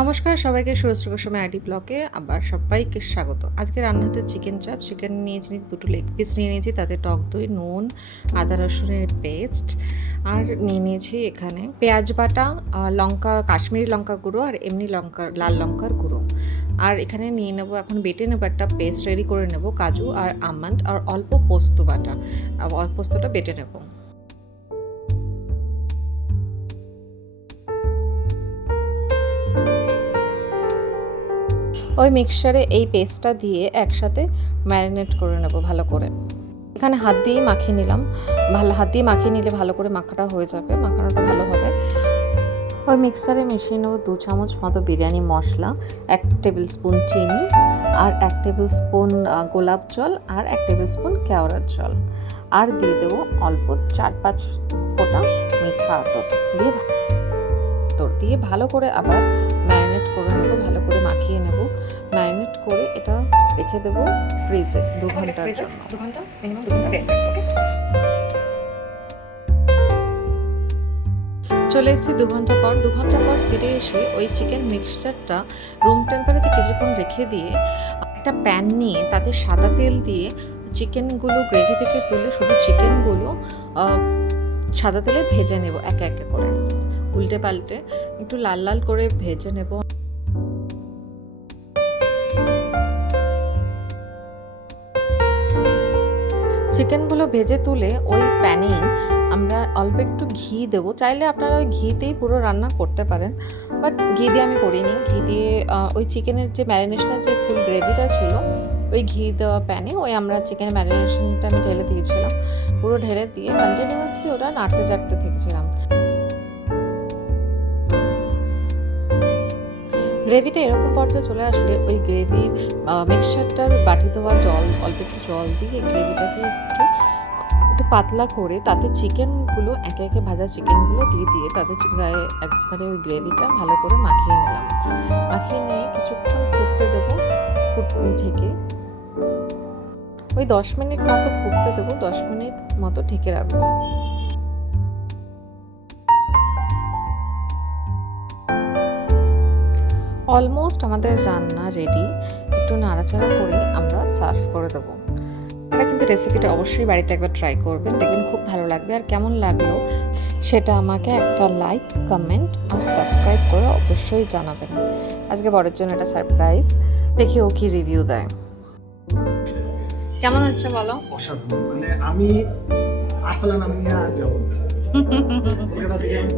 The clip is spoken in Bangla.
নমস্কার সবাইকে সুরশ্রী গোস্বামী আইডি ব্লগে আবার সবাইকে স্বাগত। আজকে রান্না হচ্ছে চিকেন চাপ। চিকেন নিয়েছি, দুটো লেগ পিস নিয়ে নিয়েছি, তাতে টক দই, নুন, আদা রসুনের পেস্ট, আর নিয়ে নিয়েছি এখানে পেঁয়াজ বাটা, লঙ্কা, কাশ্মীরি লঙ্কা গুঁড়ো আর এমনি লঙ্কা, লাল লঙ্কার গুঁড়ো। আর এখানে নিয়ে নেবো, এখন বেটে নেবো, একটা পেস্ট রেডি করে নেব, কাজু আর আমন্ড আর অল্প পোস্ত বাটা, পোস্তটা বেটে নেবো। ওই মিক্সচারে এই পেস্টটা দিয়ে একসাথে ম্যারিনেট করে নেব ভালো করে। এখানে হাত দিয়েই মাখিয়ে নিলাম, হাত দিয়ে মাখিয়ে নিলে ভালো করে মাখাটা হয়ে যাবে, মাখানোটা ভালো হবে। ওই মিক্সারে মিশিয়ে নেব 2 চামচ মতো বিরিয়ানি মশলা, 1 টেবিল স্পুন চিনি, আর 1 টেবিল স্পুন গোলাপ জল, আর 1 টেবিল স্পুন কেওড়ার জল, আর দিয়ে দেবো অল্প 4-5 ফোঁটা মিঠা আতর দিয়ে ভালো করে আবার ম্যারিনেট করে নেব, ভালো করে মাখিয়ে নেব। ম্যারিনেট করে এটা রেখে দেবো ফ্রিজে 2 ঘন্টার জন্য। 2 ঘন্টা মিনিমাম, 2 ঘন্টা রেস্ট রাখবো। চলে এসেছি 2 ঘন্টা পর ফিরে এসে ওই চিকেন মিক্সচারটা রুম টেম্পারেচারে কিছুক্ষণ রেখে দিয়ে একটা প্যান নিয়ে তাতে সাদা তেল দিয়ে চিকেনগুলো গ্রেভি থেকে তুলে শুধু চিকেনগুলো সাদা তেলে ভেজে নেব একে একে করে, উল্টে পাল্টে একটু লাল লাল করে ভেজে নেব। চিকেনগুলো ভেজে তুলে ওই প্যানেই আমরা অল্প একটু ঘি দেবো, চাইলে আপনারা ওই ঘিতেই পুরো রান্না করতে পারেন, বাট ঘি দিয়ে আমি করিনি। ঘি দিয়ে ওই চিকেনের যে ম্যারিনেশনের যে ফুল গ্রেভিটা ছিল ওই ঘি দেওয়া প্যানে ওই আমরা চিকেনের ম্যারিনেশনটা আমি ঢেলে দিয়েছিলাম, পুরো ঢেলে দিয়ে কন্টিনিউয়াসলি ওটা নাড়তে চাড়তে থেকেছিলাম। গ্রেভিটা এরকম পর্যায়ে চলে আসলে ওই গ্রেভি মিক্সচারটার বাটি ধোয়া জল, অল্প একটু জল দিয়ে গ্রেভিটাকে একটু পাতলা করে তাতে চিকেনগুলো একে একে ভাজা চিকেনগুলো দিয়ে তাতে গায়ে একবারে ওই গ্রেভিটা ভালো করে মাখিয়ে নিলাম। মাখিয়ে নিয়ে কিছুক্ষণ ফুটতে দেবো, ঢেকে ওই 10 মিনিট মতো ফুটতে দেবো, 10 মিনিট মতো ঢেকে রাখবো। অলমোস্ট আমাদের রান্না রেডি, একটু নাড়াচাড়া করে আমরা সার্ভ করে দেবো। আপনারা কিন্তু রেসিপিটা অবশ্যই বাড়িতে একবার ট্রাই করবেন, দেখবেন খুব ভালো লাগবে। আর কেমন লাগলো সেটা আমাকে একটা লাইক, কমেন্ট আর সাবস্ক্রাইব করে অবশ্যই জানাবেন। আজকে বড়ের জন্য এটা সারপ্রাইজ, দেখি ও কি রিভিউ দেয়। কেমন হচ্ছে বলো? অসাধারণ, মানে আমি আসলে নাম নিয়ে যাব কলকাতা থেকে আমি